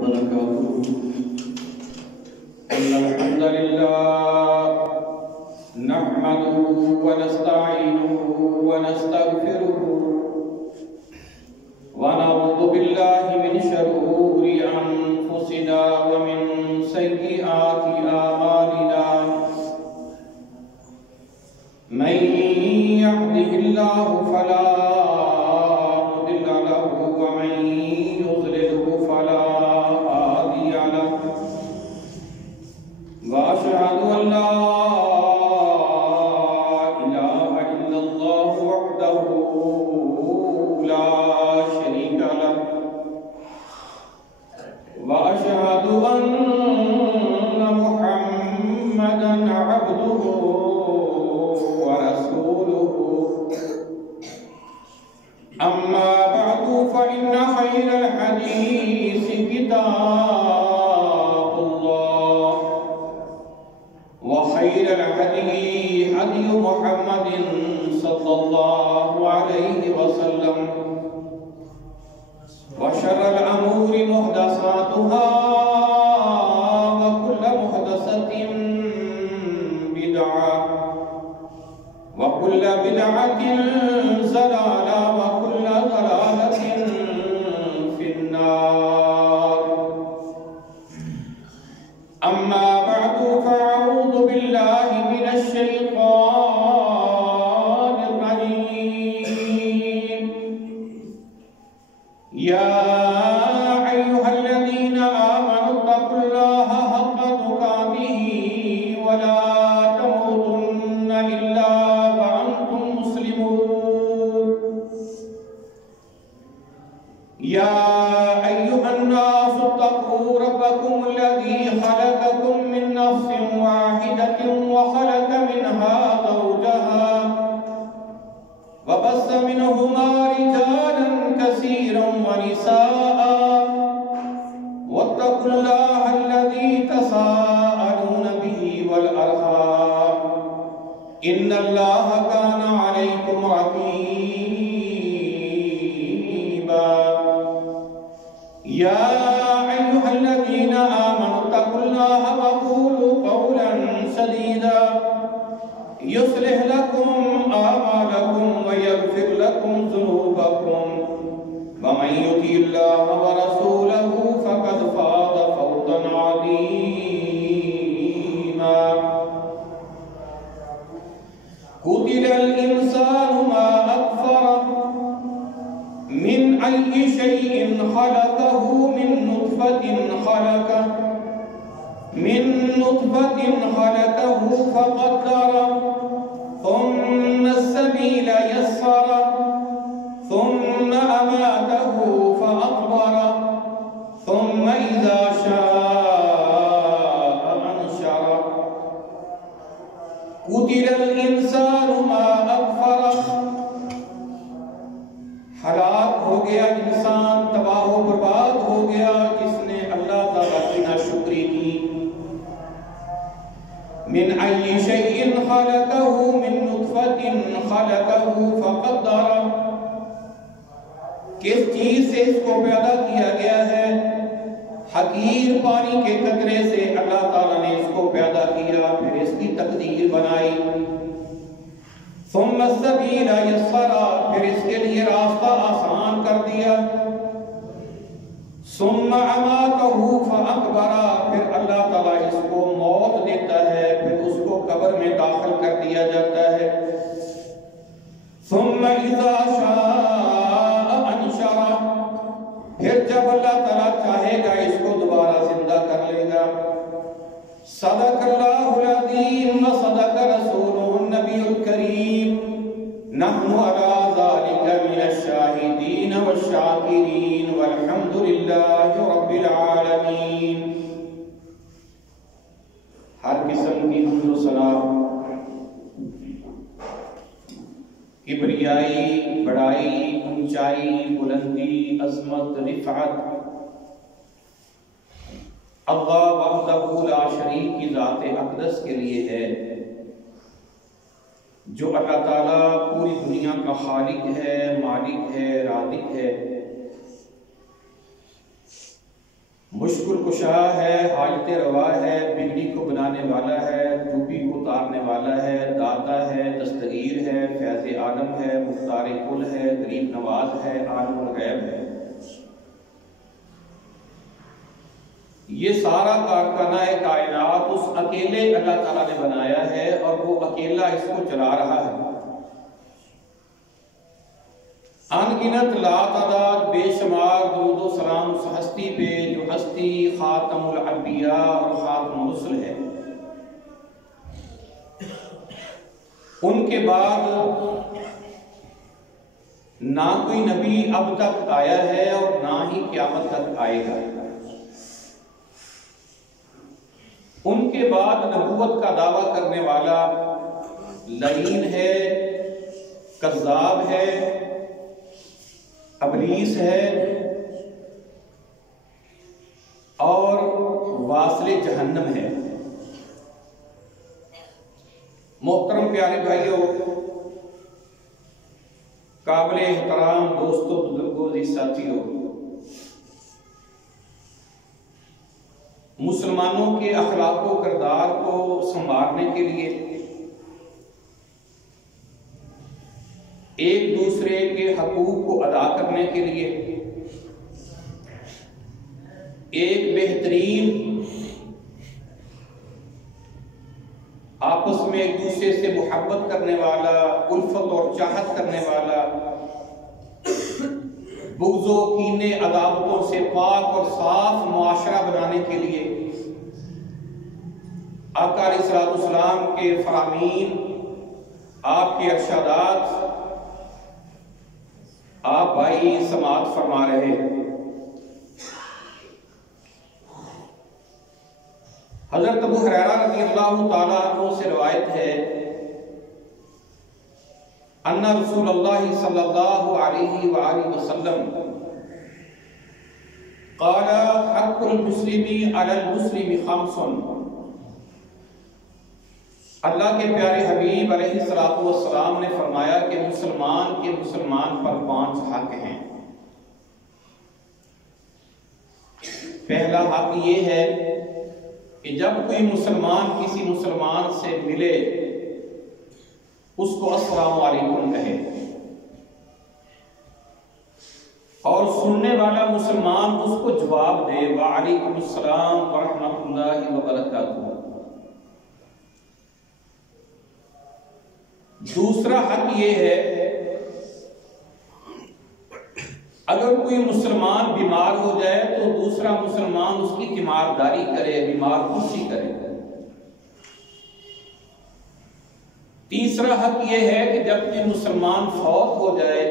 وبركاته. إن الحمد لله نحمده ونستعينه ونستغفره ونعوذ بالله من شرور أنفسنا ومن سيئات أعمالنا. من يهده الله فلا مضل له ومن يضلله فلا هادي له. وأشهد أن لا إله إلا الله وحده لا شريك له. وأشهد أن محمدا عبده ورسوله. أما بعد فإن خير الحديث كتاب الله وخير الهدي هدي محمد صلى الله عليه وسلم وشر الأمور محدثاتها وكل محدثة بدعة وكل بدعة ضلالة وكل ضلالة في النار. أما بعد فأعوذ بالله من الشيطان الرجيم. يا أيها الذين آمنوا اتقوا الله حق تقاته ولا تموتن إلا وأنتم مسلمون. يا أيها الناس اتقوا ربكم الذي خلقكم من نفس واحدة وخلق منها زوجها وبث منهما رجالا كثيرا ونساء واتقوا الله الذي تساءلون به والأرحام إن الله كان عليكم رقيبا. يا أيها الذين آمنوا اتقوا الله وقولوا قولا سديدا يصلح لكم أعمالكم ويغفر لكم ذنوبكم ومن يطع الله ورسوله فقد فاز فوزا عظيما. قتل الإنسان ما أكفره من أي شيء خلقه من نطفة خلقه فقدره ثم السبيل يسره ثم أماته فأقبره ثم إذا شاء أنشره. قتل الإنسان ما أكفره. ہلاک ہو گیا انسان، تباہ و برباد ہو گیا جس نے اللہ تعالیٰ کی ناشکری کی. من أي شيء خلقه من نطفة خلقه فقدره. کس چیز سے اس کو پیدا کیا گیا ہے؟ حقیر پانی کے قطرے سے اللہ تعالیٰ نے اس کو پیدا کیا، پھر اس کی تقدیر بنائی. ثم السبیل یسرا، پھر اس کے لیے راستہ آسان کر دیا. ثم اماتہ فاقبرہ، پھر اللہ تعالیٰ اس کو موت دیتا ہے، پھر اس کو قبر میں داخل کر دیا جاتا ہے. ثم اذا شاء انشرہ، پھر جب اللہ تعالیٰ چاہے گا اس کو دوبارہ زندہ کر لے گا. صدق اللہ العظیم وصدق رسولہ النبی الکریم. نحن على ذلك من الشاہدین والشاکرین والحمد للہ رب العالمین. ہر قسم کی حمد و ثنا، کبریائی، بڑائی، اونچائی، بلندی، عظمت، رفعت اللہ وحدہ لا شریک کی ذات اقدس کے لیے ہے، جو اللہ تعالیٰ پوری دنیا کا خالق ہے، مالک ہے، رازق ہے. مشکل کشا ہے، حاجت روا ہے، بگڑی کو بنانے والا ہے، ٹوپی کو اتارنے والا ہے، داتا ہے، دستگیر ہے، فیض عالم ہے، مختار کل ہے، غریب نواز ہے، عالم الغیب ہے۔ یہ سارا کارخانہ کائنات اس اکیلے اللہ تعالیٰ نے بنایا ہے اور وہ اکیلا اس کو چلا رہا ہے۔ ان گنت لا تعداد بے شمار درود و سلام اس ہستی پہ جو ہستی خاتم الانبیاء اور خاتم الرسل ہے۔ ان کے بعد نہ کوئی نبی اب تک آیا ہے اور نہ ہی قیامت تک آئے گا۔ ان کے بعد نبوت کا دعویٰ کرنے والا لعین ہے، کذاب ہے، ابلیس ہے اور واصل جہنم ہے۔ محترم پیارے بھائیوں، قابل احترام دوستوں، بزرگوں، ساتھیوں، مسلمانوں کے اخلاق و کردار کو سنوارنے کے لیے، ایک دوسرے کے حقوق کو ادا کرنے کے لیے، ایک بہترین آپس میں ایک دوسرے سے محبت کرنے والا، الفت اور چاہت کرنے والا، بغض و کینے عداوتوں سے پاک اور صاف معاشرہ بنانے کے لیے آقا علیہ الصلوۃ والسلام کے فرامین، آپ کے ارشادات آپ بھائی سماعت فرما رہے ہیں۔ حضرت ابو ہریرہ رضی اللہ تعالیٰ عنہ سے روایت ہے ان رسول اللہ صلی اللہ علیہ وآلہ وسلم قال حق المسلم علی المسلم خمس۔ اللہ کے پیارے حبیب علیہ الصلوۃ والسلام نے فرمایا کہ مسلمان کے مسلمان پر 5 حق ہیں۔ پہلا حق یہ ہے کہ جب کوئی مسلمان کسی مسلمان سے ملے اس کو السلام علیکم کہے، اور سننے والا مسلمان اس کو جواب دے وعلیکم السلام ورحمۃ اللہ وبرکاتہ۔ دوسرا حق یہ ہے اگر کوئی مسلمان بیمار ہو جائے تو دوسرا مسلمان اس کی تیمارداری کرے، بیمار پرسی کرے۔ تیسرا حق یہ ہے کہ جب کوئی مسلمان فوت ہو جائے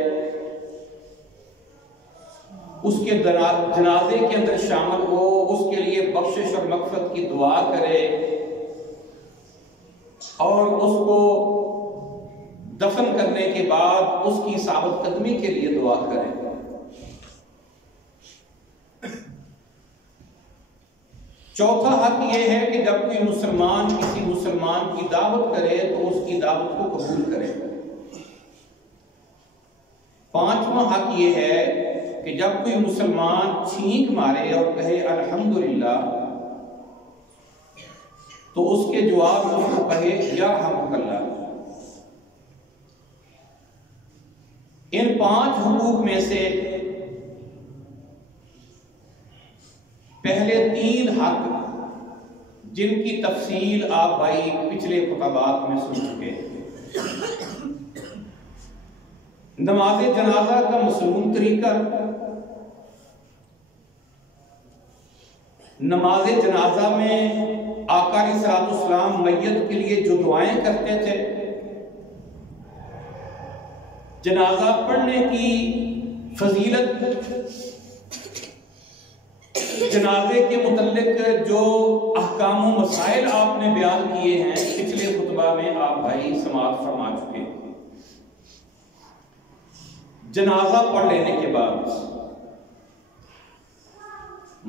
اس کے جنازے کے اندر شامل ہو، اس کے لیے بخشش اور مغفرت کی دعا کرے اور اس کو دفن کرنے کے بعد اس کی ثابت قدمی کے لیے دعا کرے۔ چوتھا حق یہ ہے کہ جب کوئی مسلمان کسی مسلمان کی دعوت کرے تو اس کی دعوت کو قبول کرے۔ پانچواں حق یہ ہے کہ جب کوئی مسلمان چھینک مارے اور کہے الحمدللہ تو اس کے جواب میں اس کو کہے یرحمک اللہ۔ ان 5 حقوق میں سے پہلے 3 حق جن کی تفصیل آپ بھائی پچھلے خطبات میں سن چکے ہیں۔ نماز جنازہ کا مصنون طریقہ، نماز جنازہ میں آقا علیہ الصلوۃ والسلام میت کے لیے جو دعائیں کرتے تھے، جنازہ پڑھنے کی فضیلت، جنازے کے متعلق جو احکام و مسائل آپ نے بیان کیے ہیں پچھلے خطبہ میں آپ بھائی سماعت فرما چکے ہیں۔ جنازہ پڑھ لینے کے بعد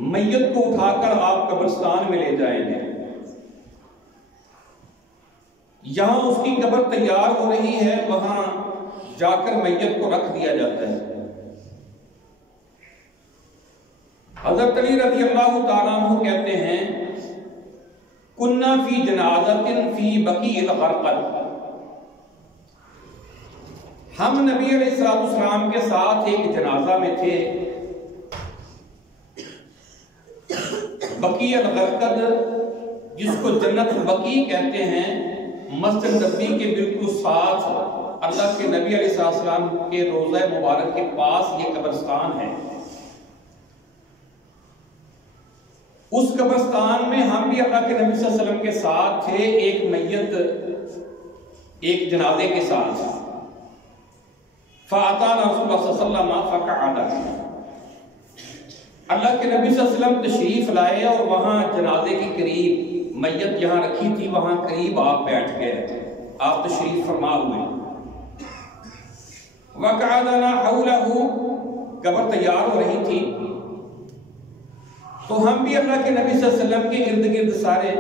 میت کو اٹھا کر آپ قبرستان میں لے جائیں گے، یہاں اس کی قبر تیار ہو رہی ہے، وہاں جا کر میت کو رکھ دیا جاتا ہے۔ حضرت علی رضی اللہ تعالیٰ عنہ کہتے ہیں کننا فی جنازۃ فی بقیع الغرقد، ہم نبی علیہ السلام کے ساتھ ایک جنازہ میں تھے، بقیع الغرقد جس کو جنت البقیع کہتے ہیں، مسجد نبی کے بالکل ساتھ اللہ کے نبی علیہ السلام کے روضہ مبارک کے پاس یہ قبرستان ہے۔ اس قبرستان میں ہم بھی اللہ کے نبی صلی اللہ علیہ وسلم کے ساتھ تھے، ایک میت ایک جنازے کے ساتھ۔ فَأَتَانَا رَسُولُ اللَّهِ صلی اللہ علیہ وسلم فَقَعَدَ، اللہ کے نبی صلی اللہ علیہ وسلم تشریف لائے اور وہاں جنازے کے قریب میت جہاں رکھی تھی وہاں قریب آپ بیٹھ گئے، آپ تشریف فرما ہوئے۔ وَقَعَدَنَا حَوْلَهُ، قبر تیار ہو رہی تھی تو ہم بھی اللہ کے نبی صلی اللہ علیہ وسلم کے ارد گرد سارے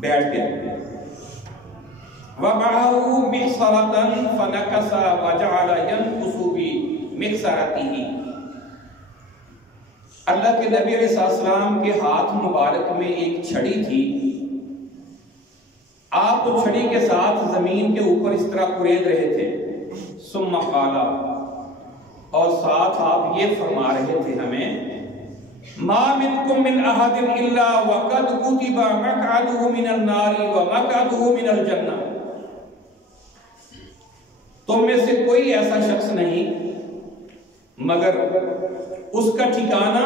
بیٹھ گئے۔ وَمَعَهُ مِخْصَرَةً فَنَكَسَ وَجَعَلَ يَنْقُصُ بِمِخْصَرَتِهِ، اللہ کے نبی علیہ السلام کے ہاتھ مبارک میں ایک چھڑی تھی، آپ تو چھڑی کے ساتھ زمین کے اوپر اس طرح قرید رہے تھے۔ ثم قال، اور ساتھ آپ یہ فرما رہے تھے ہمیں، ما منکم من احد الا وقد كتب مقعده من النار ومقعده من الجنہ، تم میں سے کوئی ایسا شخص نہیں مگر اس کا ٹھکانہ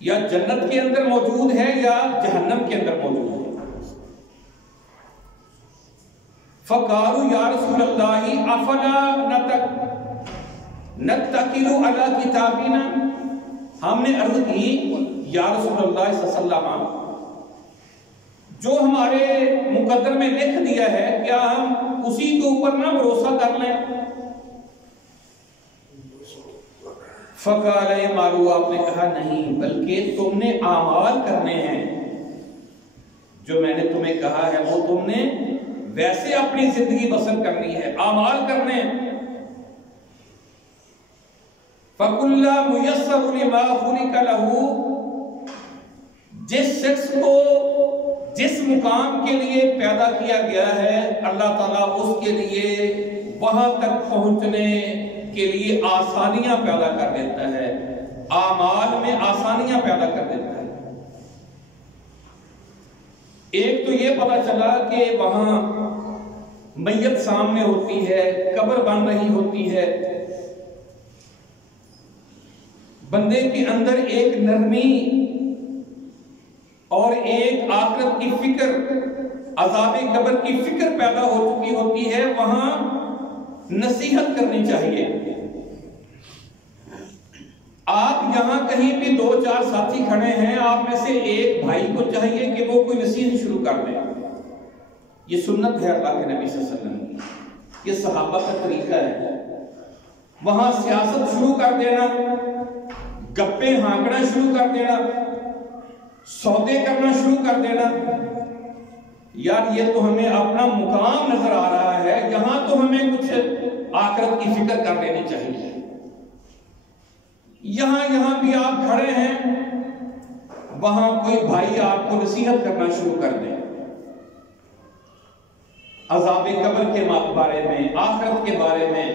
یا جنت کے اندر موجود ہے یا جہنم کے اندر موجود ہے۔ فقالوا یا رسول اللہ افلا نتکل علی کتابنا، ہم نے عرض کی یا رسول اللہ صلی اللہ علیہ وسلم جو ہمارے مقدر میں لکھ دیا ہے کیا ہم اسی کے اوپر نہ بھروسہ کر لیں؟ فقال اعملوا، آپ نے کہا نہیں، بلکہ تم نے اعمال کرنے ہیں، جو میں نے تمہیں کہا ہے وہ تم نے ویسے اپنی زندگی بسر کرنی ہے، اعمال کرنے ہیں۔ فَكُلَّ مُيَسَّرٌ لِمَا خُلِقَ لَهُ، جس شخص کو جس مقام کے لیے پیدا کیا گیا ہے اللہ تعالیٰ اس کے لیے وہاں تک پہنچنے کے لیے آسانیاں پیدا کر دیتا ہے، اعمال میں آسانیاں پیدا کر دیتا ہے۔ ایک تو یہ پتہ چلا کہ وہاں میت سامنے ہوتی ہے، قبر بن رہی ہوتی ہے، بندے کے اندر ایک نرمی اور ایک آخرت کی فکر، عذاب قبر کی فکر پیدا ہو چکی ہوتی ہے، وہاں نصیحت کرنی چاہیے۔ آپ یہاں کہیں بھی دو چار ساتھی کھڑے ہیں، آپ میں سے ایک بھائی کو چاہیے کہ وہ کوئی نصیحت شروع کر دے، یہ سنت ہے اللہ کے نبی صلی اللہ علیہ وسلم کی، یہ صحابہ کا طریقہ ہے۔ وہاں سیاست شروع کر دینا، گپے ہانکنا شروع کر دینا، سودے کرنا شروع کر دینا، یار یہ تو ہمیں اپنا مقام نظر آ رہا ہے، یہاں تو ہمیں کچھ آخرت کی فکر کر لینی چاہیے۔ یہاں بھی آپ کھڑے ہیں، وہاں کوئی بھائی آپ کو نصیحت کرنا شروع کر دے عذاب قبر کے بارے میں، آخرت کے بارے میں،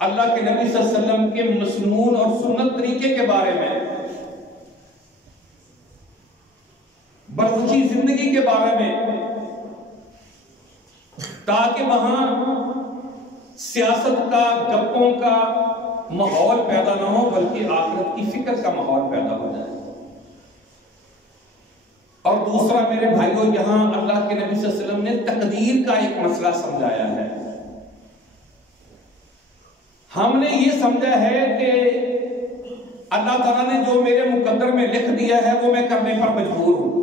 اللہ کے نبی صلی اللہ علیہ وسلم کے مسنون اور سنت طریقے کے بارے میں، برزخی زندگی کے بارے میں، تاکہ وہاں سیاست کا، گپوں کا ماحول پیدا نہ ہو بلکہ آخرت کی فکر کا ماحول پیدا ہو جائے۔ اور دوسرا میرے بھائیوں، یہاں اللہ کے نبی صلی اللہ علیہ وسلم نے تقدیر کا ایک مسئلہ سمجھایا ہے۔ ہم نے یہ سمجھا ہے کہ اللہ تعالیٰ نے جو میرے مقدر میں لکھ دیا ہے وہ میں کرنے پر مجبور ہوں۔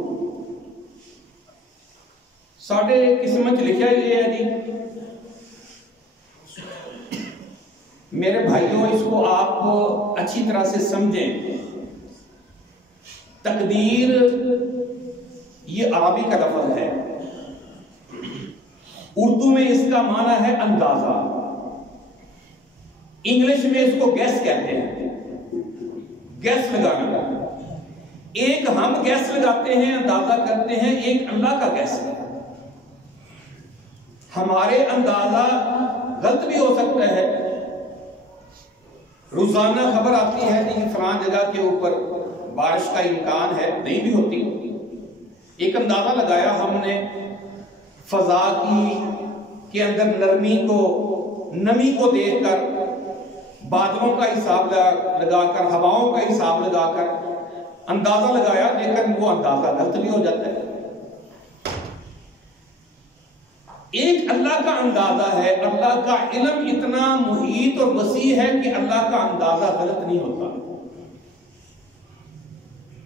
ساڑھے قسمت لکھا یہ ہے جی، میرے بھائیوں اس کو آپ اچھی طرح سے سمجھیں۔ تقدیر یہ عربی کا لفظ ہے، اردو میں اس کا معنی ہے اندازہ، انگلش میں اس کو گیس کہتے ہیں۔ گیس لگانا، ایک ہم گیس لگاتے ہیں، اندازہ کرتے ہیں، ایک اللہ کا گیس ہے۔ ہمارے اندازہ غلط بھی ہو سکتا ہے، روزانہ خبر آتی ہے کہ فلاں جگہ کے اوپر بارش کا امکان ہے، نہیں بھی ہوتی۔ ایک اندازہ لگایا ہم نے فضا کے اندر نمی کو دیکھ کر، بادلوں کا حساب لگا کر، ہواؤں کا حساب لگا کر اندازہ لگایا، لیکن وہ اندازہ غلط بھی ہو جاتا ہے۔ ایک اللہ کا اندازہ ہے، اللہ کا علم اتنا محیط اور وسیع ہے کہ اللہ کا اندازہ غلط نہیں ہوتا۔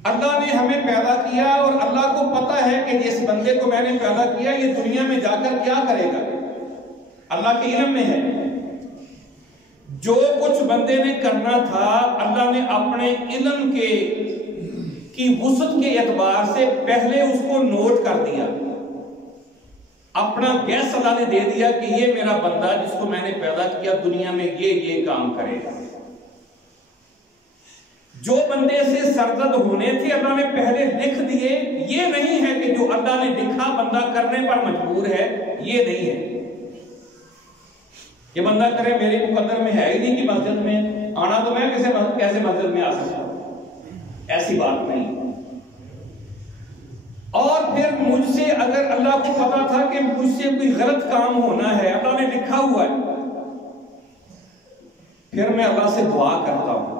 اللہ نے ہمیں پیدا کیا اور اللہ کو پتا ہے کہ جس بندے کو میں نے پیدا کیا یہ دنیا میں جا کر کیا کرے گا، اللہ کے علم میں ہے۔ جو کچھ بندے نے کرنا تھا اللہ نے اپنے علم کی وسعت کے اعتبار سے پہلے اس کو نوٹ کر دیا، اپنا گیس اللہ نے دے دیا کہ یہ میرا بندہ جس کو میں نے پیدا کیا دنیا میں یہ کام کرے گا۔ جو بندے سے سرزد ہونے تھے اللہ نے پہلے لکھ دیے، یہ نہیں ہے کہ جو اللہ نے لکھا بندہ کرنے پر مجبور ہے، یہ نہیں ہے کہ بندہ کرے میرے مقدر میں ہے ہی نہیں کہ مسجد میں آنا، تو میں کیسے مسجد میں آ سکتا ہوں، ایسی بات نہیں۔ اور پھر مجھ سے اگر اللہ کو پتا تھا کہ مجھ سے کوئی غلط کام ہونا ہے، اللہ نے لکھا ہوا ہے، پھر میں اللہ سے دعا کرتا ہوں،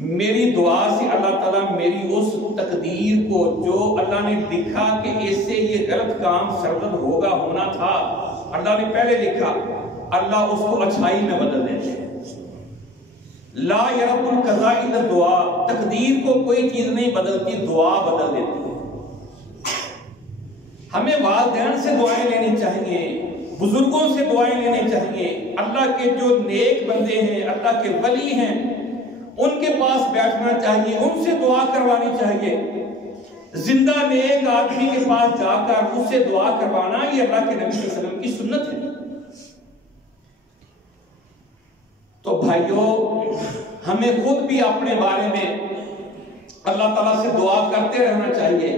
میری دعا سے اللہ تعالیٰ میری اس تقدیر کو جو اللہ نے لکھا کہ اس سے یہ غلط کام سرزد ہونا تھا، اللہ نے پہلے لکھا، اللہ اس کو اچھائی میں بدل دیتے ہیں۔ لا یرب القضاء الا الدعاء، تقدیر کو کوئی چیز نہیں بدلتی، دعا بدل دیتی ہے۔ ہمیں والدین سے دعائیں لینی چاہیے، بزرگوں سے دعائیں لینی چاہیے، اللہ کے جو نیک بندے ہیں، اللہ کے ولی ہیں، ان کے پاس بیٹھنا چاہیے، ان سے دعا کروانی چاہیے۔ زندہ نیک آدمی کے پاس جا کر اس سے دعا کروانا یہ اللہ کے نبی صلی اللہ علیہ وسلم کی سنت ہے۔ تو بھائیوں، ہمیں خود بھی اپنے بارے میں اللہ تعالیٰ سے دعا کرتے رہنا چاہیے۔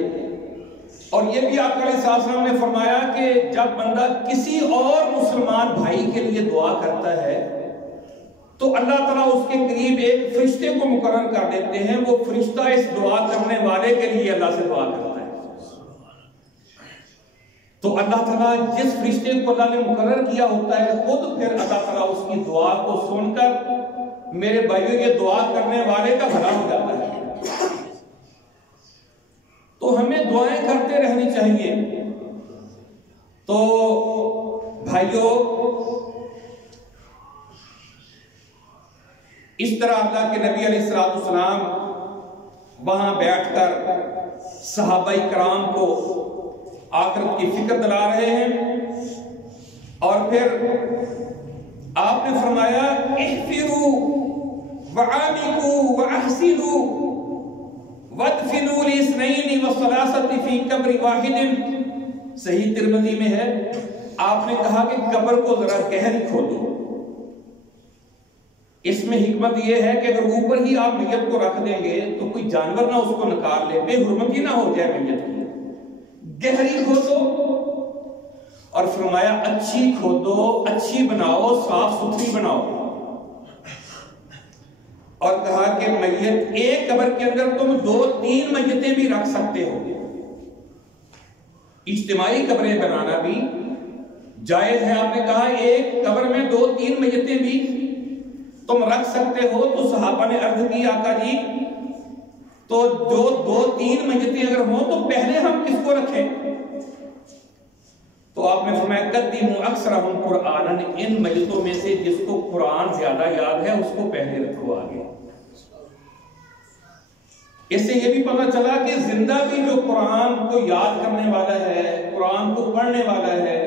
اور یہ بھی آقا علیہ السلام نے فرمایا کہ جب بندہ کسی اور مسلمان بھائی کے لیے دعا کرتا ہے تو اللہ تعالیٰ اس کے قریب ایک فرشتے کو مقرر کر دیتے ہیں، وہ فرشتہ اس دعا کرنے والے کے لیے اللہ سے دعا کرتا ہے۔ تو اللہ تعالیٰ جس فرشتے کو اللہ نے مقرر کیا ہوتا ہے، خود پھر اللہ تعالیٰ اس کی دعا کو سن کر میرے بھائیوں یہ دعا کرنے والے کا بھلا ہو جاتا ہے۔ تو ہمیں دعائیں کرتے رہنی چاہیے۔ تو بھائیوں، اس طرح اللہ کے نبی علیہ السلام وہاں بیٹھ کر صحابہ کرام کو آخرت کی فکر دلا رہے ہیں، اور پھر آپ نے فرمایا احفروا وعامقوا واحسنوا وادفنوا لاثنين وثلاثه في قبر واحد، صحیح ترمذی میں ہے۔ آپ نے کہا کہ قبر کو ذرا گہری کھودو۔ اس میں حکمت یہ ہے کہ اگر اوپر ہی آپ میت کو رکھ دیں گے تو کوئی جانور نہ اس کو نکال لے، بے حرمتی نہ ہو جائے میت کی، گہری کھودو۔ اور فرمایا اچھی کھودو، اچھی بناؤ، صاف ستھری بناؤ۔ اور کہا کہ میت ایک قبر کے اندر تم 2-3 میتیں بھی رکھ سکتے ہو، اجتماعی قبریں بنانا بھی جائز ہے۔ آپ نے کہا ایک قبر میں 2-3 میتیں بھی تم رکھ سکتے ہو۔ تو صحابہ نے عرض کی آقا جی تو جو 2-3 میتیں اگر ہوں تو پہلے ہم کس کو رکھیں؟ تو آپ نے فرمایا قدموا اکثرہم قرآنا، ان میتوں میں سے جس کو قرآن زیادہ یاد ہے اس کو پہلے رکھو آگے۔ اس سے یہ بھی پتہ چلا کہ زندہ بھی جو قرآن کو یاد کرنے والا ہے، قرآن کو پڑھنے والا ہے،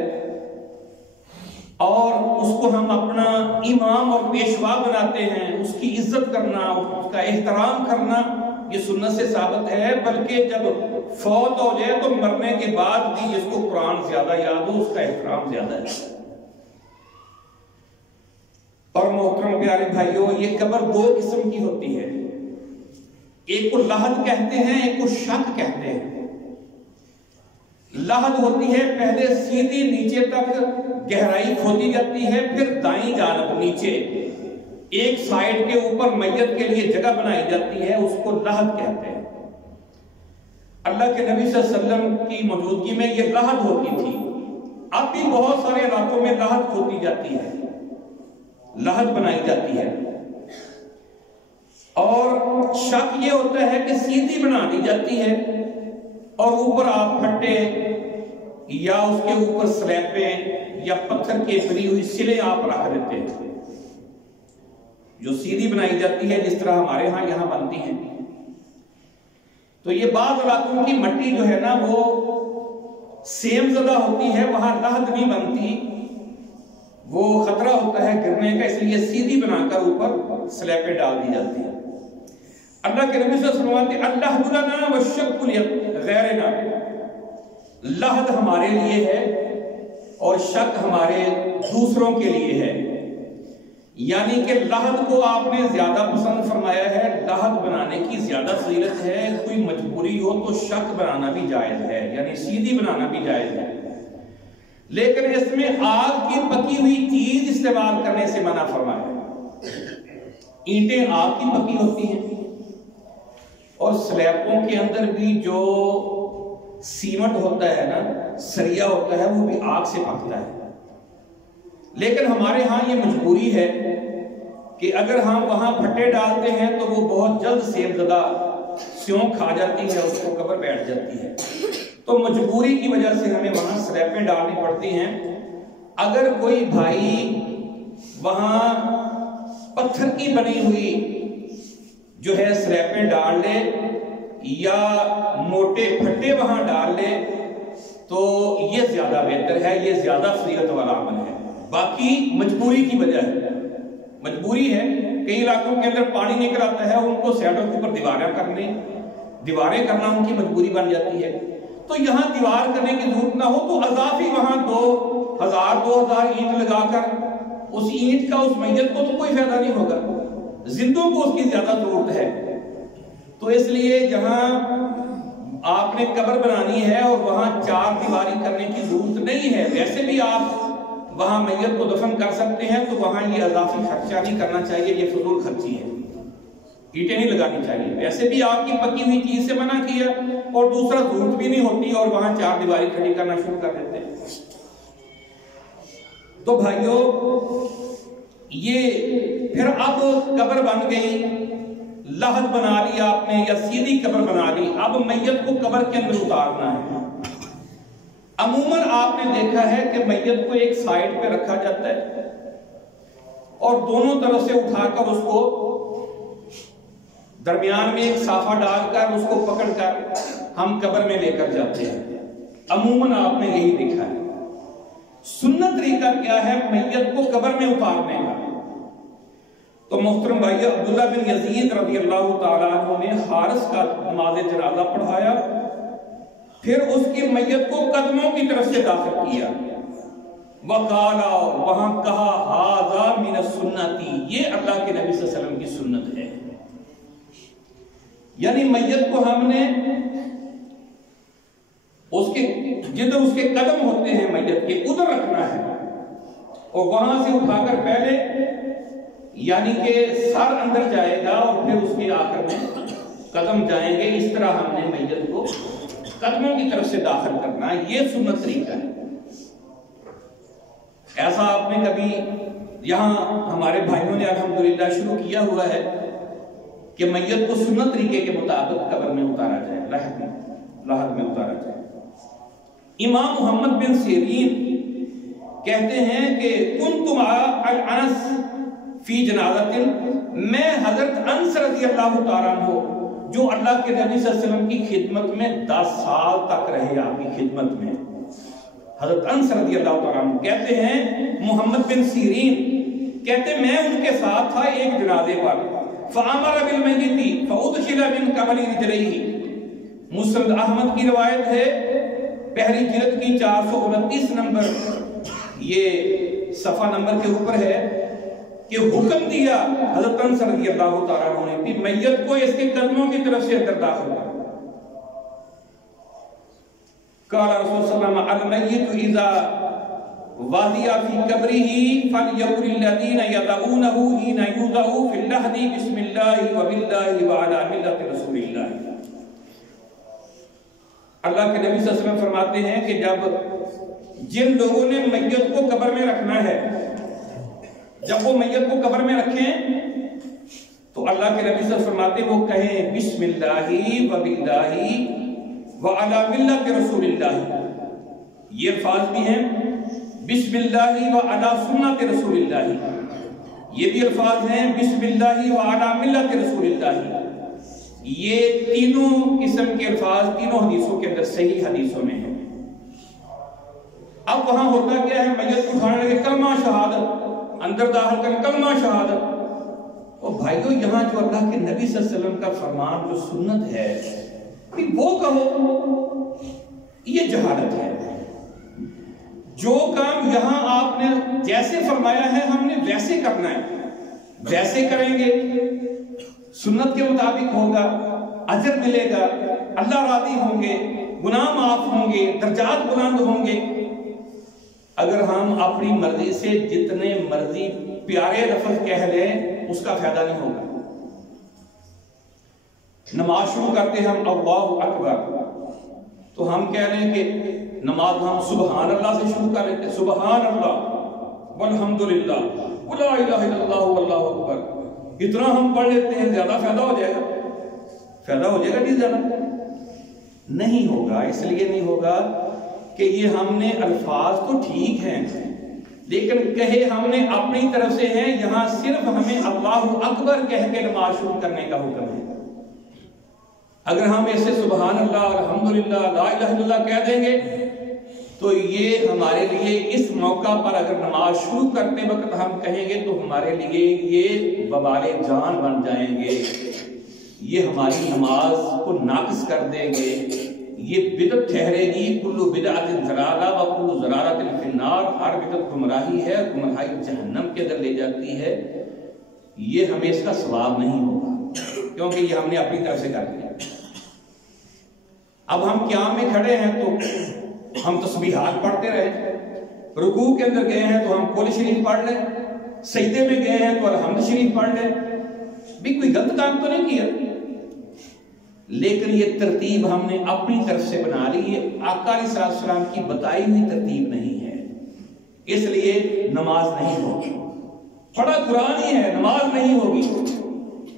اور اس کو ہم اپنا امام اور پیشوا بناتے ہیں، اس کی عزت کرنا، اس کا احترام کرنا، یہ سنت سے ثابت ہے۔ بلکہ جب فوت ہو جائے تو مرنے کے بعد بھی جس کو قرآن زیادہ یاد ہو اس کا احترام زیادہ ہے۔ اور محترم پیارے بھائیوں، یہ قبر دو قسم کی ہوتی ہے، ایک کو لحد کہتے ہیں، ایک کو شک کہتے ہیں۔ لحد ہوتی ہے پہلے سیدھی نیچے تک گہرائی کھودی جاتی ہے، پھر دائیں جانب نیچے ایک سائیڈ کے اوپر میت کے لیے جگہ بنائی جاتی ہے، اس کو لحد کہتے ہیں۔ اللہ کے نبی صلی اللہ علیہ وسلم کی موجودگی میں یہ لحد ہوتی تھی، اب بھی بہت سارے علاقوں میں لحد کھودی جاتی ہے، لحد بنائی جاتی ہے۔ اور شک یہ ہوتا ہے کہ سیدھی بنا دی جاتی ہے اور اوپر آپ پھٹے یا اس کے اوپر سلیپیں یا پتھر کی بنی ہوئی سلیں آپ رکھ دیتے ہیں، جو سیدھی بنائی جاتی ہے جس طرح ہمارے ہاں یہاں بنتی ہیں۔ تو یہ بعض علاقوں کی مٹی جو ہے نا وہ سیم زدہ ہوتی ہے، وہاں لحد نہیں بنتی، وہ خطرہ ہوتا ہے گرنے کا، اس لیے سیدھی بنا کر اوپر سلیپیں ڈال دی جاتی ہیں۔ اللہ کے نبی صلی اللہ علیہ وسلم فرماتے اللحد لنا والشق لغیرنا، لحد ہمارے لیے ہے اور شک ہمارے دوسروں کے لیے ہے، یعنی کہ لحد کو آپ نے زیادہ پسند فرمایا ہے، لحد بنانے کی زیادہ فضیلت ہے، کوئی مجبوری ہو تو شک بنانا بھی جائز ہے، یعنی سیدھی بنانا بھی جائز ہے، لیکن اس میں آگ کی پکی ہوئی چیز استعمال کرنے سے منع فرمایا ہے۔ اینٹیں آگ کی پکی ہوتی ہیں اور سلیبوں کے اندر بھی جو سیمنٹ ہوتا ہے نا، سریا ہوتا ہے، وہ بھی آگ سے پکتا ہے، لیکن ہمارے ہاں یہ مجبوری ہے کہ اگر ہم وہاں پھٹے ڈالتے ہیں تو وہ بہت جلد سیب زدہ سیوں کھا جاتی ہے، اس کو قبر بیٹھ جاتی ہے، تو مجبوری کی وجہ سے ہمیں وہاں سلیبیں ڈالنی پڑتی ہیں۔ اگر کوئی بھائی وہاں پتھر کی بنی ہوئی جو ہے سلیبیں ڈال لے یا موٹے پھٹے وہاں ڈال لے تو یہ زیادہ بہتر ہے، یہ زیادہ فضیلت والا عمل ہے۔ باقی مجبوری کی وجہ ہے، مجبوری ہے، کئی علاقوں کے اندر پانی نکل آتا ہے، ان کو سیڈوں کے اوپر دیواریں کرنا ان کی مجبوری بن جاتی ہے، تو یہاں دیوار کرنے کی ضرورت نہ ہو تو اضافی وہاں 2000 اینٹ لگا کر اس اینٹ کا اس میت کو تو کوئی فائدہ نہیں ہوگا، زندوں کو اس کی زیادہ ضرورت ہے۔ تو اس لیے جہاں آپ نے قبر بنانی ہے اور وہاں 4 دیواری کرنے کی ضرورت نہیں ہے، ویسے بھی آپ وہاں میت کو دفن کر سکتے ہیں، تو وہاں یہ اضافی خرچہ نہیں کرنا چاہیے، یہ فضول خرچی ہے، اینٹیں نہیں لگانی چاہیے، ویسے بھی آپ کی پکی ہوئی چیز سے منع کیا اور دوسرا ضرورت بھی نہیں ہوتی اور وہاں 4 دیواری کھڑی کرنا شروع کر دیتے ہیں۔ تو بھائیوں، یہ پھر اب قبر بن گئی، لحد بنا لی آپ نے یا سیدھی قبر بنا لی، اب میت کو قبر کے اندر اتارنا ہے۔ عموماً آپ نے دیکھا ہے کہ میت کو ایک سائیڈ پہ رکھا جاتا ہے اور دونوں طرف سے اٹھا کر اس کو درمیان میں ایک صافہ ڈال کر اس کو پکڑ کر ہم قبر میں لے کر جاتے ہیں، عموماً آپ نے یہی دیکھا ہے۔ سنت طریقہ کیا ہے میت کو قبر میں اتارنے کا؟ تو محترم بھائی، عبداللہ بن یزید رضی اللہ تعالیٰ عنہ نے حارث کا نماز جنازہ پڑھایا، پھر اس کی میت کو قدموں کی طرف سے داخل کیا، وقالا، وہاں کہا ھذا من السنتی، یہ اللہ کے نبی صلی اللہ علیہ وسلم کی سنت ہے، یعنی میت کو ہم نے جدھر اس کے قدم ہوتے ہیں میت کے ادھر رکھنا ہے اور وہاں سے اٹھا کر پہلے یعنی کہ سر اندر جائے گا اور پھر اس کے آخر میں قدم جائیں گے، اس طرح ہم نے میت کو قدموں کی طرف سے داخل کرنا، یہ سنت طریقہ ہے۔ ایسا آپ نے کبھی یہاں ہمارے بھائیوں نے الحمدللہ شروع کیا ہوا ہے کہ میت کو سنت طریقے کے مطابق قبر میں اتارا جائے، لحد میں اتارا جائے۔ امام محمد بن سیرین کہتے ہیں کہ کنت مع انس فی جنازت، میں حضرت انس رضی اللہ تعالیٰ عنہ جو اللہ کے نبی صلی اللہ علیہ وسلم کی خدمت میں 10 سال تک رہے، آپ کی خدمت میں، حضرت انس رضی اللہ تعالیٰ عنہ کہتے ہیں، محمد بن سیرین کہتے میں ان کے ساتھ تھا ایک جنازے پر، فَأَمَرَ بِالْمَيِّتِ فَأُدْخِلَ مِنْ قَبَلِ رِجْلَيْهِ، مسند احمد کی روایت ہے، پہلی جلد کی 429 نمبر، یہ صفحہ نمبر کے اوپر ہے، کہ حکم دیا حضرت انس رضی اللہ تعالیٰ عنہ نے کہ میت کو اس کے قدموں کی طرف سے اندر داخل کر. قال رسول صلی اللہ علیہ وسلم المیت اذا وضع فی قبره فلیقل الذین یدعونه حین یوضع فی اللحد بسم اللہ وباللہ وعلی ملت رسول اللہ. اللہ کے نبی صلی اللہ علیہ وسلم فرماتے ہیں کہ جب جن لوگوں نے میت کو قبر میں رکھنا ہے، جب وہ میت کو قبر میں رکھیں تو اللہ کے نبی صلی اللہ علیہ وسلم فرماتے ہیں وہ کہیں بسم اللہ وباللہ وعلی ملت رسول اللہ. یہ الفاظ بھی ہیں بسم اللہ وعلی سنت رسول اللہ، یہ بھی الفاظ ہیں بسم اللہ وعلی ملت رسول اللہ. یہ تینوں قسم کے الفاظ تینوں حدیثوں کے اندر صحیح حدیثوں میں ہیں. اب وہاں ہوتا کیا ہے، میت اٹھانے لگے کلمہ شہادت، اندر داخل کر کلمہ شہادت. اور بھائیو یہاں جو اللہ کے نبی صلی اللہ علیہ وسلم کا فرمان جو سنت ہے وہ کہو، یہ جہالت ہے. جو کام یہاں آپ نے جیسے فرمایا ہے ہم نے ویسے کرنا ہے، ویسے کریں گے سنت کے مطابق ہوگا، اجر ملے گا، اللہ راضی ہوں گے، گناہ معاف ہوں گے، درجات بلند ہوں گے. اگر ہم اپنی مرضی سے جتنے مرضی پیارے لفظ کہہ لیں اس کا فائدہ نہیں ہوگا. نماز شروع کرتے ہیں ہم اللہ اکبر، تو ہم کہہ رہے ہیں کہ نماز ہم سبحان اللہ سے شروع کر لیتے ہیں، سبحان اللہ والحمدللہ ولا الہ الا اللہ واللہ اکبر. اتنا ہم پڑھ لیتے ہیں، زیادہ فائدہ ہو جائے گا، فائدہ ہو جائے گا نہیں زیادہ نہیں ہوگا. اس لیے نہیں ہوگا کہ یہ ہم نے الفاظ تو ٹھیک ہیں لیکن کہے ہم نے اپنی طرف سے ہیں. یہاں صرف ہمیں اللہ اکبر کہہ کے نماز شروع کرنے کا حکم ہے. اگر ہم ایسے سبحان اللہ الحمدللہ لا الہ الا اللہ کہہ دیں گے تو یہ ہمارے لیے اس موقع پر اگر نماز شروع کرتے وقت ہم کہیں گے تو ہمارے لیے یہ وبال جان بن جائیں گے، یہ ہماری نماز کو ناقص کر دیں گے، یہ بدعت ٹھہرے گی. کل بدعت ضلالہ و کل ضلالۃ فی النار، ہر بدعت گمراہی ہے، گمراہی جہنم کے اندر لے جاتی ہے. یہ ہمیں اس کا ثواب نہیں ہوگا کیونکہ یہ ہم نے اپنی طرف سے کر دیا. اب ہم قیام میں کھڑے ہیں تو ہم تسبیحات پڑھتے رہے، رکوع کے اندر گئے ہیں تو ہم قول شریف پڑھ لیں، سجدے میں گئے ہیں تو الحمد شریف پڑھ لیں. بھی کوئی غلط کام تو نہیں کیا، لیکن یہ ترتیب ہم نے اپنی طرف سے بنا لی. یہ آقا علیہ السلام کی بتائی ہوئی ترتیب نہیں ہے، اس لیے نماز نہیں ہوگی. پڑھا قرآن ہی ہے، نماز نہیں ہوگی.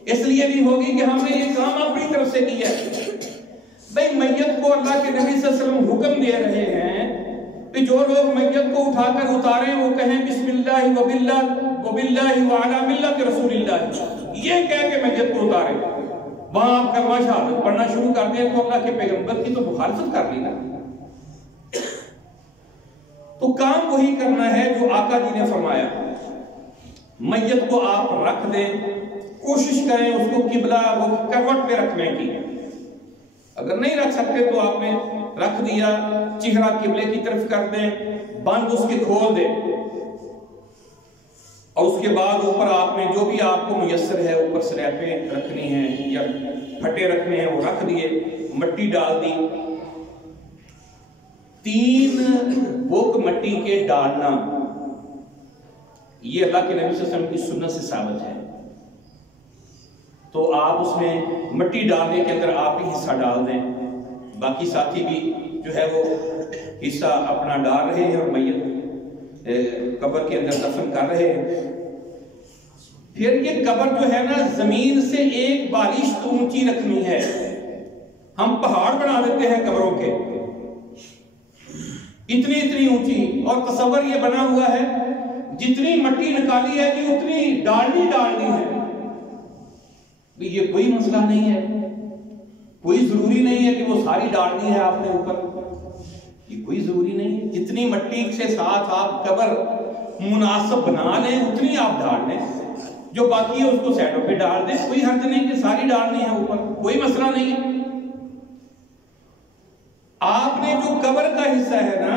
اس لیے نہیں ہوگی کہ ہم نے یہ کام اپنی طرف سے کیا. بھئی میت کو اللہ کے نبی صلی اللہ علیہ وسلم حکم دے رہے ہیں کہ جو لوگ میت کو اٹھا کر اتاریں وہ کہیں بسم اللہ وباللہ وعلی ملت رسول اللہ، یہ کہہ کے میت کو اتاریں. وہاں آپ کلمہ شہادت پڑھنا شروع کر دیں تو اللہ کے پیغمبر کی تو مخالفت کر لی نا. تو کام وہی کرنا ہے جو آقا جی نے فرمایا. میت کو آپ رکھ دیں، کوشش کریں اس کو قبلہ وہ کروٹ پہ رکھنے کی. اگر نہیں رکھ سکتے تو آپ نے رکھ دیا، چہرہ قبلے کی طرف کر دیں، بند اس کے کھول دیں، اور اس کے بعد اوپر آپ نے جو بھی آپ کو میسر ہے اوپر سلیبیں رکھنی ہیں یا پھٹے رکھنے ہیں وہ رکھ دیے، مٹی ڈال دی. 3 بوک مٹی کے ڈالنا یہ اللہ کے نبی صلی اللہ علیہ وسلم کی سنت سے ثابت ہے. تو آپ اس میں مٹی ڈالنے کے اندر آپ ہی حصہ ڈال دیں، باقی ساتھی بھی جو ہے وہ حصہ اپنا ڈال رہے ہیں اور میت قبر کے اندر دفن کر رہے ہیں. پھر یہ قبر جو ہے نا زمین سے 1 بالش تو اونچی رکھنی ہے. ہم پہاڑ بنا دیتے ہیں قبروں کے اتنی اونچی، اور تصور یہ بنا ہوا ہے جتنی مٹی نکالی ہے کہ اتنی ڈالنی ہے. یہ کوئی مسئلہ نہیں ہے، کوئی ضروری نہیں ہے کہ وہ ساری ڈالنی ہے آپ نے اوپر، یہ کوئی ضروری نہیں ہے. جتنی مٹی سے ساتھ آپ قبر مناسب بنا لیں اتنی آپ ڈال لیں، جو باقی ہے اس کو سائڈوں پہ ڈال دیں. کوئی حرج نہیں کہ ساری ڈالنی ہے اوپر، کوئی مسئلہ نہیں ہے. آپ نے جو قبر کا حصہ ہے نا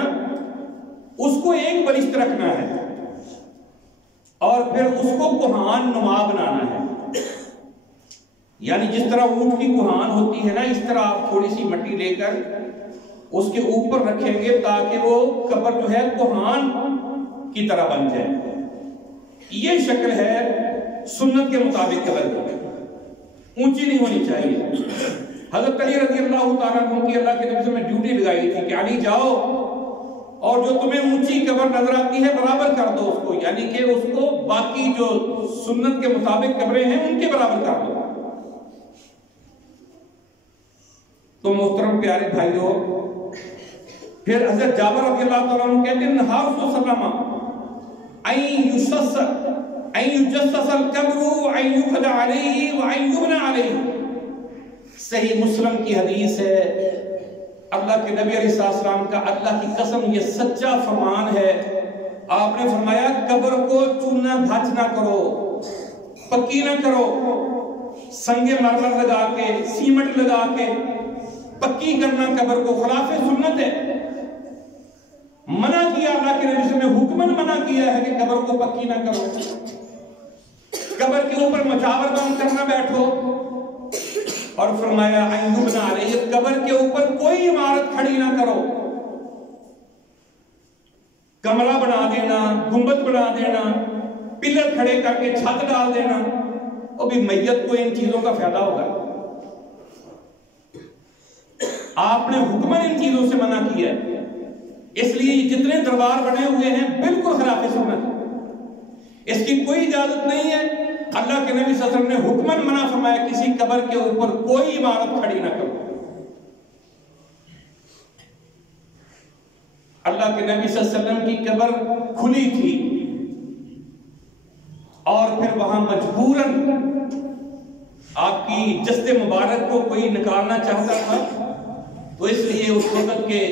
اس کو 1 بلشت رکھنا ہے اور پھر اس کو کوہان نما بنانا ہے، یعنی جس طرح اونٹ کی کوہان ہوتی ہے نا، اس طرح آپ تھوڑی سی مٹی لے کر اس کے اوپر رکھیں گے تاکہ وہ قبر جو ہے کوہان کی طرح بن جائے۔ یہ شکل ہے سنت کے مطابق قبر کی، اونچی نہیں ہونی چاہیے۔ حضرت علی رضی اللہ تعالیٰ عنہ کی اللہ کے نبی میں ڈیوٹی لگائی تھی کہ علی جاؤ اور جو تمہیں اونچی قبر نظر آتی ہے برابر کر دو اس کو، یعنی کہ اس کو باقی جو سنت کے مطابق قبریں ہیں ان کے برابر کر دو۔ تو محترم پیارے بھائیو، پھر حضرت جابر رضی اللہ تعالیٰ عنہ کہتے ہیں نہا رسول صلی اللہ علیہ وسلم ان یجسس القبر وان یقعد علیہ وان یبنى علیہ۔ صحیح مسلم کی حدیث ہے، اللہ کے نبی علیہ السلام کا اللہ کی قسم یہ سچا فرمان ہے، آپ نے فرمایا قبر کو چونا دھاچ نہ کرو، پکی نہ کرو، سنگ مرمر لگا کے سیمنٹ لگا کے پکی کرنا قبر کو خلاف سنت ہے۔ منع کیا اللہ کے نبی نے، حکمن منع کیا ہے کہ قبر کو پکی نہ کرو، قبر کے اوپر مچاور بند کرنا بیٹھو، اور فرمایا ان یبنى علیہ، قبر کے اوپر کوئی عمارت کھڑی نہ کرو، کمرہ بنا دینا، گنبد بنا دینا، پلر کھڑے کر کے چھت ڈال دینا، اور بھی میت کو ان چیزوں کا فائدہ ہوگا۔ آپ نے حکمن ان چیزوں سے منع کیا ہے، اس لیے جتنے دربار بنے ہوئے ہیں بالکل خلاف سنت، اس کی کوئی اجازت نہیں ہے۔ اللہ کے نبی صلی اللہ علیہ وسلم نے حکمن منع فرمایا کسی قبر کے اوپر کوئی عمارت کھڑی نہ کرو۔ اللہ کے نبی صلی اللہ علیہ وسلم کی قبر کھلی تھی اور پھر وہاں مجبوراً آپ کی جسد مبارک کو کوئی نکالنا چاہتا تھا، تو اس لیے اس وقت کے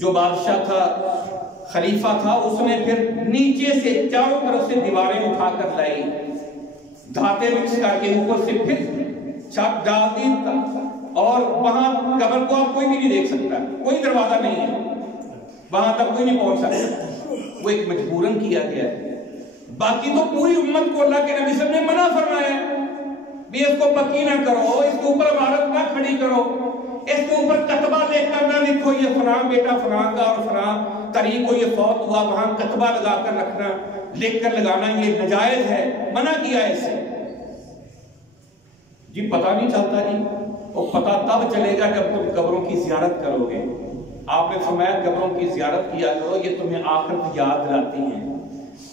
جو بادشاہ تھا، خلیفہ تھا، اس نے پھر نیچے سے چاروں طرف سے دیواریں اٹھا کر لائی، دھاتے مکس کر کے اوپر سے پھر چھت ڈال دی، اور وہاں قبر کو آپ کوئی بھی نہیں دیکھ سکتا، کوئی دروازہ نہیں ہے، وہاں تک کوئی نہیں پہنچ سکتا، وہ ایک مجبوراً کیا گیا ہے۔ باقی تو پوری امت کو اللہ کے نبی صلی اللہ علیہ وسلم نے منع فرمایا بھی اس کو پکی نہ کرو، اس کے اوپر عمارت نہ کھڑی کرو، اس کے اوپر کتبہ لے کر نہ لکھو یہ فلاں بیٹا فلاں کا اور فلاں طریق کو یہ فوت ہوا، وہاں کتبہ لگا کر رکھنا، لکھ کر لگانا یہ ناجائز ہے، منع کیا ہے اس سے۔ جی پتہ نہیں چلتا جی، وہ پتہ تب چلے گا جب تم قبروں کی زیارت کرو گے۔ آپ نے فرمایا قبروں کی زیارت کیا کرو، یہ تمہیں آخرت یاد دلاتی ہیں۔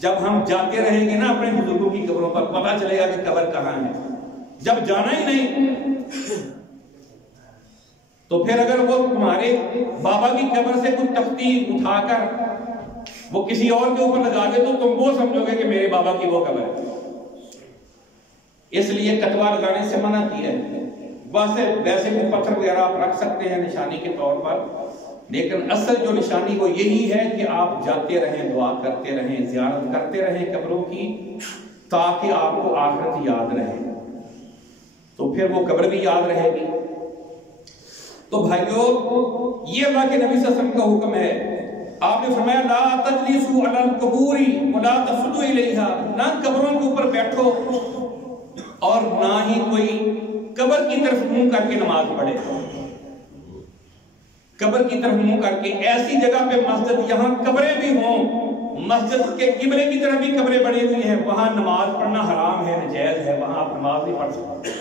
جب ہم جاتے رہیں گے نا اپنے بزرگوں کی قبروں پر، پتہ چلے گا کہ قبر کہاں ہے۔ جب جانا ہی نہیں تو پھر اگر وہ تمہارے بابا کی قبر سے کچھ تختی اٹھا کر وہ کسی اور کے اوپر لگا دے تو تم وہ سمجھو گے کہ میرے بابا کی وہ قبر ہے۔ اس لیے کتبہ لگانے سے منع کیا ہے۔ ویسے کوئی پتھر وغیرہ آپ رکھ سکتے ہیں نشانی کے طور پر، لیکن اصل جو نشانی وہ یہی ہے کہ آپ جاتے رہیں، دعا کرتے رہیں، زیارت کرتے رہیں قبروں کی، تاکہ آپ کو آخرت یاد رہے، تو پھر وہ قبر بھی یاد رہے گی۔ تو بھائیو، یہ اللہ کے نبی صلی اللہ علیہ وسلم کا حکم ہے۔ آپ نے فرمایا لا تجلسوا علی القبور ولا تسجدوا الیہا، نہ قبروں کے اوپر بیٹھو اور نہ ہی کوئی قبر کی طرف منہ کر کے نماز پڑھے۔ قبر کی طرف منہ کر کے، ایسی جگہ پہ مسجد یہاں قبریں بھی ہوں، مسجد کے قبلے کی طرف بھی قبریں بنی ہوئی ہیں، وہاں نماز پڑھنا حرام ہے، ناجائز ہے، وہاں آپ نماز نہیں پڑھ سکتے۔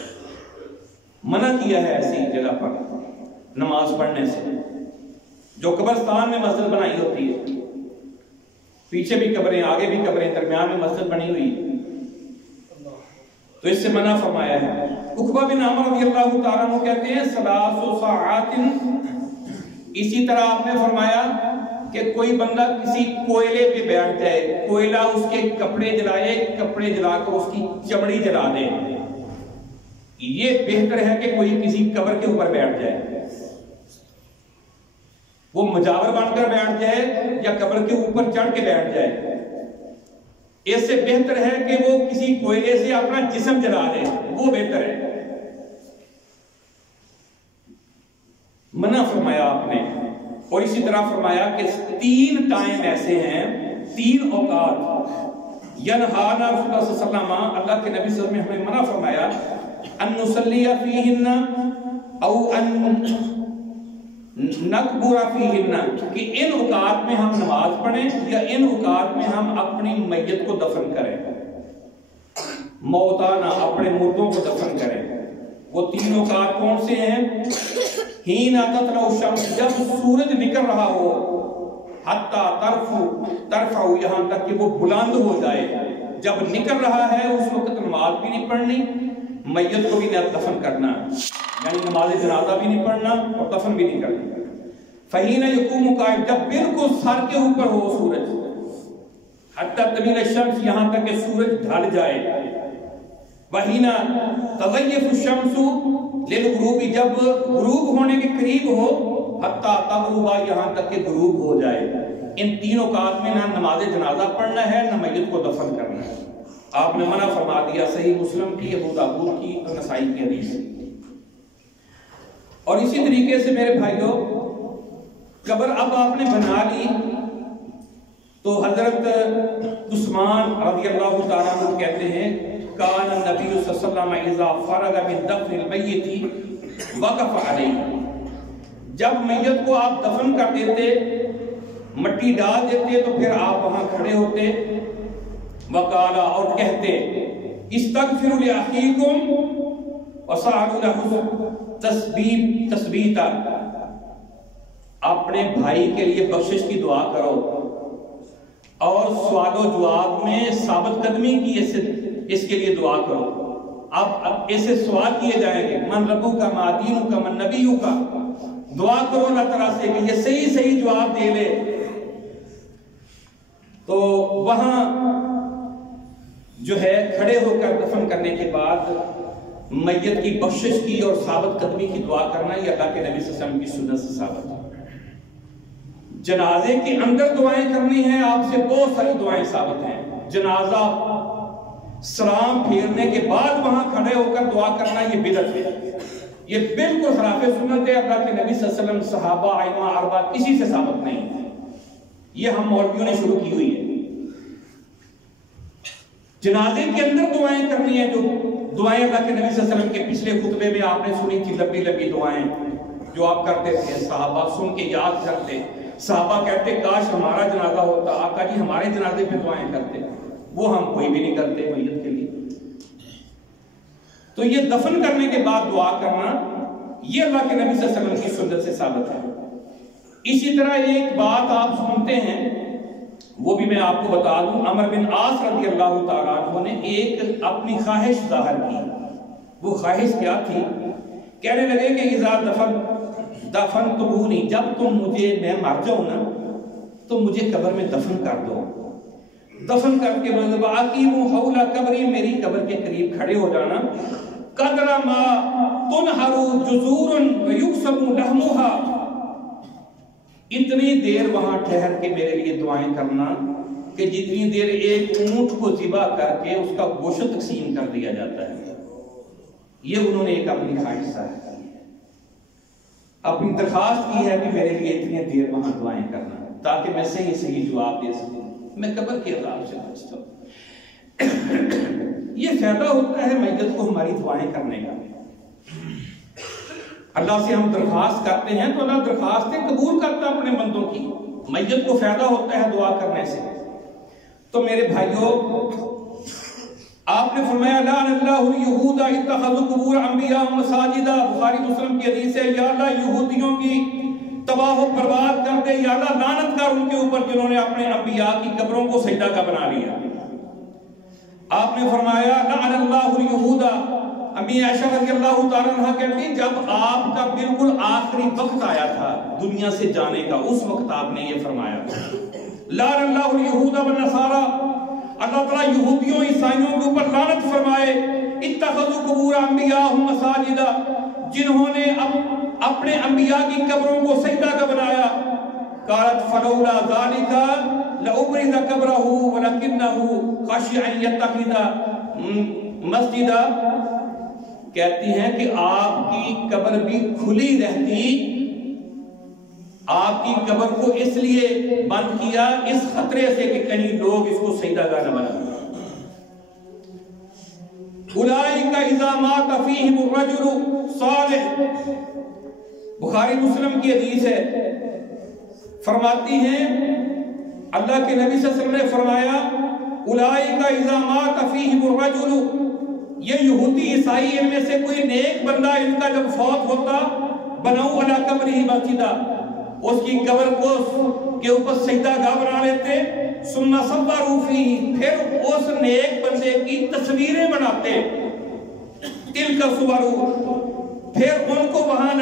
منع کیا ہے ایسی جگہ پر نماز پڑھنے سے۔ جو قبرستان میں مسجد بنائی ہوتی ہے، پیچھے بھی قبریں، آگے بھی قبریں، درمیان میں مسجد بنی ہوئی ہے، تو اس سے منع فرمایا ہے۔ عقبہ بن عامر رضی اللہ تعالیٰ عنہ کہتے ہیں ثلاث ساعات، اسی طرح آپ نے فرمایا کہ کوئی بندہ کسی کوئلے پہ بیٹھ جائے، کوئلہ اس کے کپڑے جلائے، کپڑے جلا کر اس کی چمڑی جلا دے، یہ بہتر ہے کہ کوئی کسی قبر کے اوپر بیٹھ جائے، وہ مجاور بن کر بیٹھ جائے یا قبر کے اوپر چڑھ کے بیٹھ جائے، اس سے بہتر ہے کہ وہ کسی کوئلے سے اپنا جسم جلا دے، وہ بہتر ہے۔ منع فرمایا آپ نے۔ اور اسی طرح فرمایا کہ 3 ٹائم ایسے ہیں، 3 اوقات ینہانا رسول اللہ صلی اللہ علیہ وسلم، اللہ کے نبی صلی اللہ علیہ وسلم نے ہمیں منع فرمایا ان نصلی فیہن او ان نکبر فیہن، کہ ان اوقات میں ہم نماز پڑھیں یا ان اوقات میں ہم اپنی میت کو دفن کریں، موتانا اپنے مردوں کو دفن کریں۔ وہ تین اوقات کون سے ہیں؟ ہین تطلع الشمس، جب سورج نکل رہا ہو، حتی ترفع، یہاں تک کہ وہ بلند ہو جائے، جب نکل رہا ہے اس وقت نماز بھی نہیں پڑھنی، میت کو بھی نہ دفن کرنا، یعنی نماز جنازہ بھی نہیں پڑھنا اور دفن بھی نہیں کرنا۔ فہین یقوم قائم، جب بالکل سر کے اوپر ہو سورج، حتی تمیل الشمس، یہاں تک کہ سورج ڈھل جائے۔ وہینا تضیف الشمس للغروب، جب غروب ہونے کے قریب ہو، حتی تغرب، یہاں تک کہ غروب ہو جائے۔ ان تین اوقات میں نہ نماز جنازہ پڑھنا ہے نہ میت کو دفن کرنا ہے۔ آپ نے منع فرما دیا، صحیح مسلم کی، ابو داؤد کی اور نسائی کی حدیث۔ اور اسی طریقے سے میرے بھائیوں، قبر اب آپ نے بنا لی تو حضرت عثمان رضی اللہ تعالیٰ عنہ کہتے ہیں کان النبی صلی اللہ علیہ وسلم اذا فرغ من دفن المیت وقف علیہ، جب میت کو آپ دفن کر دیتے، مٹی ڈال دیتے، تو پھر آپ وہاں کھڑے ہوتے، وقالا، اور کہتے استغفروا لاخیکم وصعدوا له تثبیتا، اپنے بھائی کے لیے بخشش کی دعا کرو اور سوال و جواب میں ثابت قدمی کی اس کے لیے دعا کرو۔ اب ایسے سوال کیے جائیں گے، من ربو کا، ما دینو کا، من نبیو کا، دعا کرو اللہ تعالیٰ سے کہ یہ صحیح جواب دے لے۔ تو وہاں جو ہے کھڑے ہو کر دفن کرنے کے بعد میت کی بخشش کی اور ثابت قدمی کی دعا کرنا، یہ اللہ کے نبی صلی اللہ علیہ وسلم کی سنت سے ثابت ہے۔ جنازے کے اندر دعائیں کرنی ہیں، آپ سے بہت ساری دعائیں ثابت ہیں۔ جنازہ سلام پھیرنے کے بعد وہاں کھڑے ہو کر دعا کرنا یہ بدعت ہے، یہ بالکل خلاف سنت ہے۔ اللہ کے نبی صلی اللہ علیہ وسلم، صحابہ، ائمہ اربعہ کسی سے ثابت نہیں ہے، یہ ہم مولویوں نے شروع کی ہوئی ہے۔ جنازے کے اندر دعائیں کرنی ہیں، جو دعائیں اللہ کے نبی صلی اللہ علیہ وسلم کے پچھلے خطبے میں آپ نے سنی تھی، لمبی لمبی دعائیں جو آپ کرتے تھے، صحابہ سن کے یاد کرتے، صحابہ کہتے کاش ہمارا جنازہ ہوتا، آقا جی ہمارے جنازے پہ دعائیں کرتے، وہ ہم کوئی بھی نہیں کرتے میت کے لیے۔ تو یہ دفن کرنے کے بعد دعا کرنا یہ اللہ کے نبی صلی اللہ علیہ وسلم کی سنت سے ثابت ہے۔ اسی طرح ایک بات آپ سنتے ہیں، وہ بھی میں آپ کو بتا دوں، عمر بن عاص رضی اللہ تعالیٰ عنہ نے ایک اپنی خواہش ظاہر کی۔ وہ خواہش کیا تھی؟ کہنے لگے کہ اذا دفن تمونی، جب تم مجھے، میں مر جاؤں نا تو مجھے قبر میں دفن کر دو، دفن کر کے وَأَقِیمُوا حَوْلَ قبری، میری قبر کے قریب کھڑے ہو جانا، قدر ما تنحر جذور ویقسم لحمها، اتنی دیر وہاں ٹھہر کے میرے لیے دعائیں کرنا کہ جتنی دیر ایک اونٹ کو ذبح کر کے اس کا گوشت تقسیم کر دیا جاتا ہے۔ یہ انہوں نے ایک اپنی خواہش ظاہر کی ہے، اپنی درخواست کی ہے کہ میرے لیے اتنی دیر وہاں دعائیں کرنا تاکہ میں صحیح جواب دے سکوں، میں قبر کے عذاب سے بچتا ہوں۔ یہ فائدہ ہوتا ہے میت کو ہماری دعائیں کرنے کا۔ اللہ سے ہم درخواست کرتے ہیں تو اللہ درخواستیں قبول کرتا ہے اپنے بندوں کی، میت کو فائدہ ہوتا ہے دعا کرنے سے۔ تو میرے بھائیوں، آپ نے فرمایا لعن اللہ الیہود اتخذوا قبور انبیاء مساجدا، بخاری مسلم کی حدیث ہے، یا اللہ یہودیوں کی تباہ و برباد کر دے، یا اللہ لعنت کر ان کے اوپر جنہوں نے اپنے انبیاء کی قبروں کو سجدہ کا بنا لیا۔ آپ نے فرمایا لعن اللہ الیہود، امی عائشہ رضی اللہ تعالیٰ عنہ کہتی جب آپ کا بالکل آخری وقت آیا تھا دنیا سے جانے کا، اس وقت آپ نے یہ فرمایا لعن اللہ الیہود والنصارى، اللہ تعالیٰ یہودیوں عیسائیوں کے اوپر لعنت فرمائے، اتخذوا قبور انبیاءہم مساجدا، جنہوں نے اپنے انبیاء کی قبروں کو سجدہ کا بنایا۔ قالت فلولا ذالک لأبرز قبرہ ولکنہ خشی ان یتخذ مسجدا، کہتی ہیں کہ آپ کی قبر بھی کھلی رہتی، آپ کی قبر کو اس لیے بند کیا اس خطرے سے کہ کہیں لوگ اس کو سجدہ گاہ نہ بنا۔ اولئک اذا مات فیہم الرجل صالح، بخاری مسلم کی حدیث ہے، فرماتی ہیں اللہ کے نبی صلی اللہ علیہ وسلم نے فرمایا اولئک اذا مات فیہم الرجل، یہ یہودی عیسائی ان میں سے کوئی نیک بندہ ان کا جب فوت ہوتا بناؤ علی قبرہ مسجدہ، اس کی قبر کو کے اوپر سجدہ گاہ بنا لیتے، ثم صوروا فیہ، پھر اس نیک بندے کی تصویریں بناتے، تلک صور، پھر ان کو وہاں